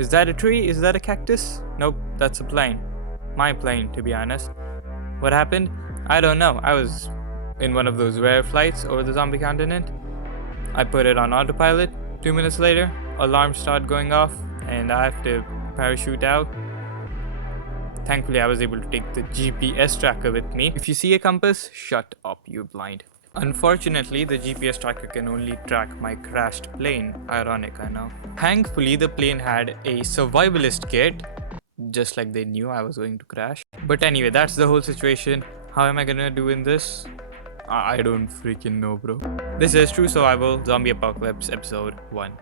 Is that a tree? Is that a cactus? Nope, that's a plane. My plane, to be honest. What happened? I don't know. I was in one of those rare flights over the zombie continent. I put it on autopilot. 2 minutes later, alarms start going off, and I have to parachute out. Thankfully, I was able to take the GPS tracker with me. If you see a compass, shut up, you're blind. Unfortunately, the GPS tracker can only track my crashed plane. Ironic, I know. Thankfully, the plane had a survivalist kit, just like they knew I was going to crash. But anyway, that's the whole situation. How am I gonna do in this? I don't freaking know, bro. This is True Survival Zombie Apocalypse Episode 1.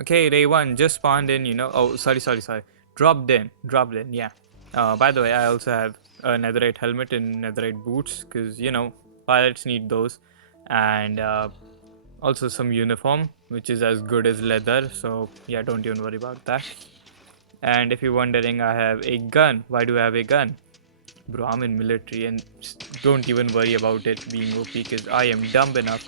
Okay, day 1 just spawned in, Oh, sorry. Dropped in, yeah. By the way, I also have a netherite helmet and netherite boots because, pilots need those. And also some uniform, which is as good as leather. So, yeah, don't even worry about that. And if you're wondering, I have a gun. Why do I have a gun? Bro, I'm in military and don't even worry about it being OP because I am dumb enough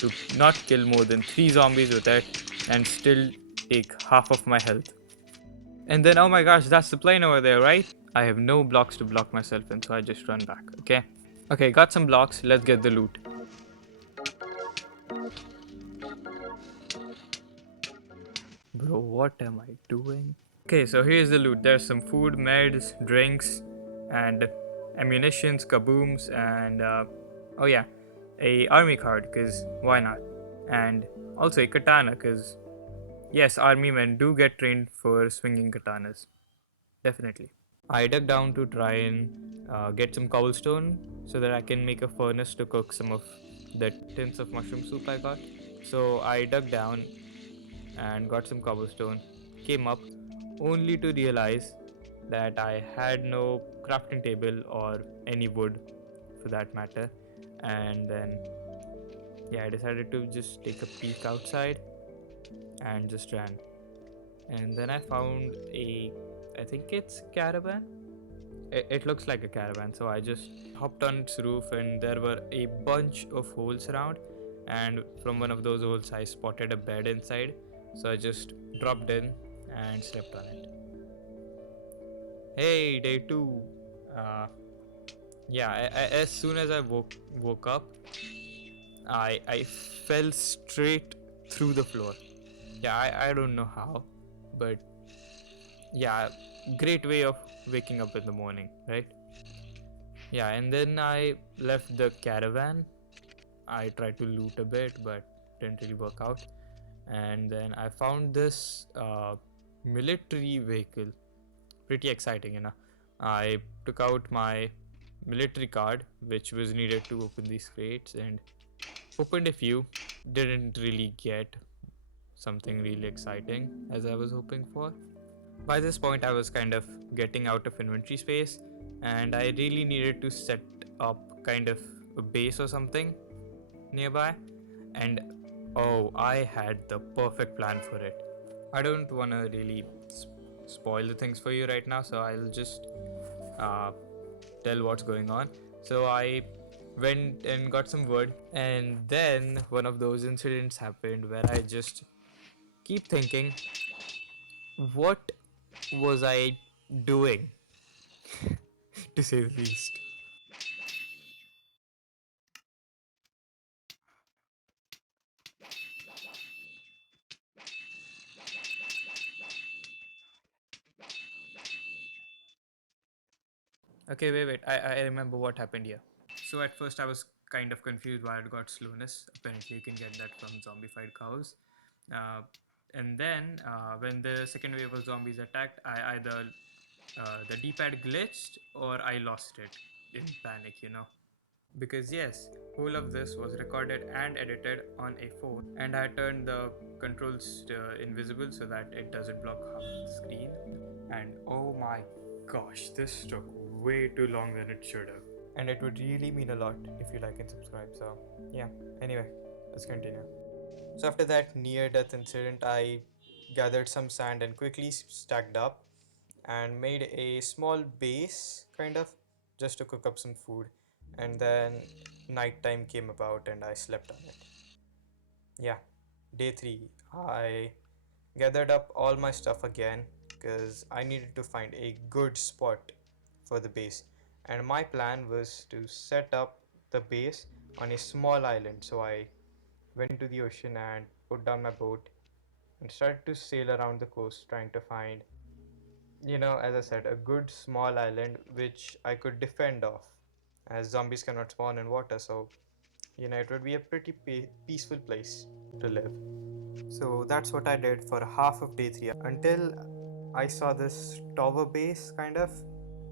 to not kill more than 3 zombies with it and still take half of my health. And then, oh my gosh, that's the plane over there, right? I have no blocks to block myself in, so I just run back, okay? Okay, got some blocks, let's get the loot. Bro, what am I doing? Okay, so here's the loot. There's some food, meds, drinks, and ammunitions, kabooms, and oh yeah, a army card, cause why not? And also a katana, cause yes, army men do get trained for swinging katanas, definitely. I dug down to try and get some cobblestone so that I can make a furnace to cook some of the tins of mushroom soup I got. So I dug down and got some cobblestone, came up, only to realize that I had no crafting table or any wood for that matter. And then, yeah, I decided to just take a peek outside and just ran. And then I found I think it's caravan. It looks like a caravan, so I just hopped on its roof, and there were a bunch of holes around. And from one of those holes, I spotted a bed inside, so I just dropped in and slept on it. Hey, day 2. Uh, yeah, as soon as I woke up, I fell straight through the floor. Yeah, I don't know how, but yeah, great way of waking up in the morning, right? Yeah, and then I left the caravan. I tried to loot a bit, but didn't really work out. And then I found this military vehicle. Pretty exciting, I took out my military card, which was needed to open these crates, and opened a few. Didn't really get something really exciting as I was hoping for. By this point, I was kind of getting out of inventory space, and I really needed to set up kind of a base or something nearby. And oh, I had the perfect plan for it. I don't want to really spoil the things for you right now, so I'll just uh, tell what's going on. So I went and got some wood, and then one of those incidents happened where I just keep thinking, what was I doing, to say the least. Okay, wait. I remember what happened here. So at first I was kind of confused why it got slowness. Apparently you can get that from zombified cows. Uh, and then when the second wave of zombies attacked, I either the D-pad glitched or I lost it in panic. Because yes, whole of this was recorded and edited on a phone, and I turned the controls to invisible so that it doesn't block half the screen. And oh my gosh, this took way too long than it should have. And it would really mean a lot if you like and subscribe. So yeah, anyway, let's continue. So after that near death incident, I gathered some sand and quickly stacked up and made a small base kind of just to cook up some food. And then nighttime came about and I slept on it. Yeah, day 3. I gathered up all my stuff again because I needed to find a good spot for the base. And my plan was to set up the base on a small island. So I went into the ocean and put down my boat and started to sail around the coast trying to find, as I said, a good small island which I could defend off as zombies cannot spawn in water. So, it would be a pretty peaceful place to live. So that's what I did for half of day 3 until I saw this tower base kind of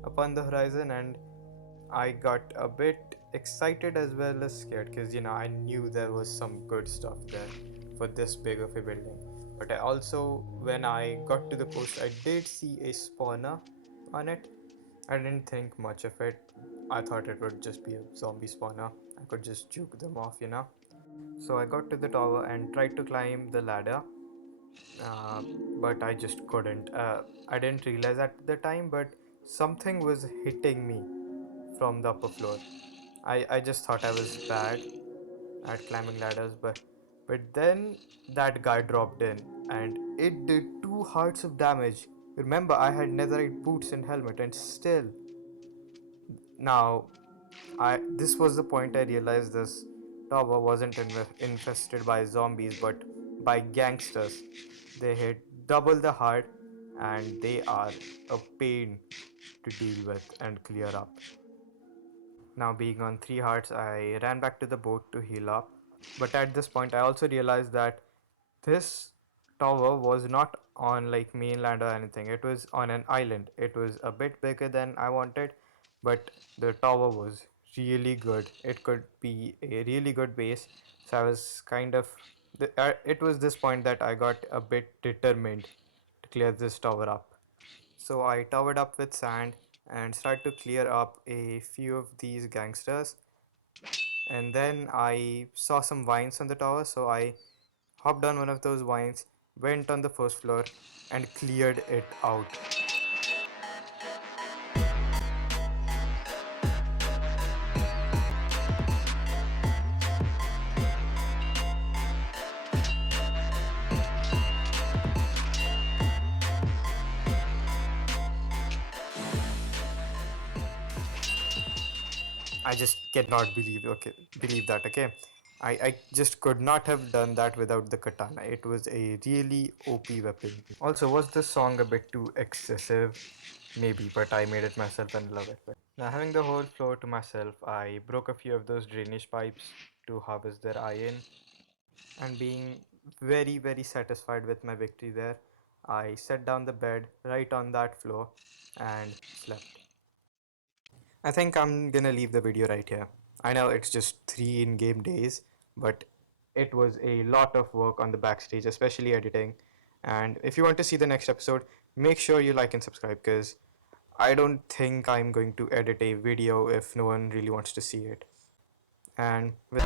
upon the horizon, and I got a bit excited as well as scared because I knew there was some good stuff there for this big of a building. But I also, when I got to the coast, I did see a spawner on it. I didn't think much of it. I thought it would just be a zombie spawner. I could just juke them off. So I got to the tower and tried to climb the ladder, uh, but I just couldn't. I didn't realize at the time, but something was hitting me from the upper floor. I just thought I was bad at climbing ladders, but then that guy dropped in and it did 2 hearts of damage. Remember, I had netherite boots and helmet, and still. Now, I this was the point I realized this tower wasn't infested by zombies but by gangsters. They hit double the heart and they are a pain to deal with and clear up. Now, being on 3 hearts, I ran back to the boat to heal up. But at this point, I also realized that this tower was not on like mainland or anything. It was on an island. It was a bit bigger than I wanted, but the tower was really good. It could be a really good base. So I was kind of. It was this point that I got a bit determined to clear this tower up. So I towered up with sand and started to clear up a few of these gangsters. And then I saw some vines on the tower, so I hopped on one of those vines, went on the first floor, and cleared it out. I just cannot believe that. Okay, I just could not have done that without the katana. It was a really OP weapon. Also, was this song a bit too excessive? Maybe, but I made it myself and love it. Now, having the whole floor to myself, I broke a few of those drainage pipes to harvest their iron, and being very, very satisfied with my victory there, I set down the bed right on that floor and slept. I think I'm gonna leave the video right here. I know it's just 3 in-game days, but it was a lot of work on the backstage, especially editing. And if you want to see the next episode, make sure you like and subscribe because I don't think I'm going to edit a video if no one really wants to see it. And with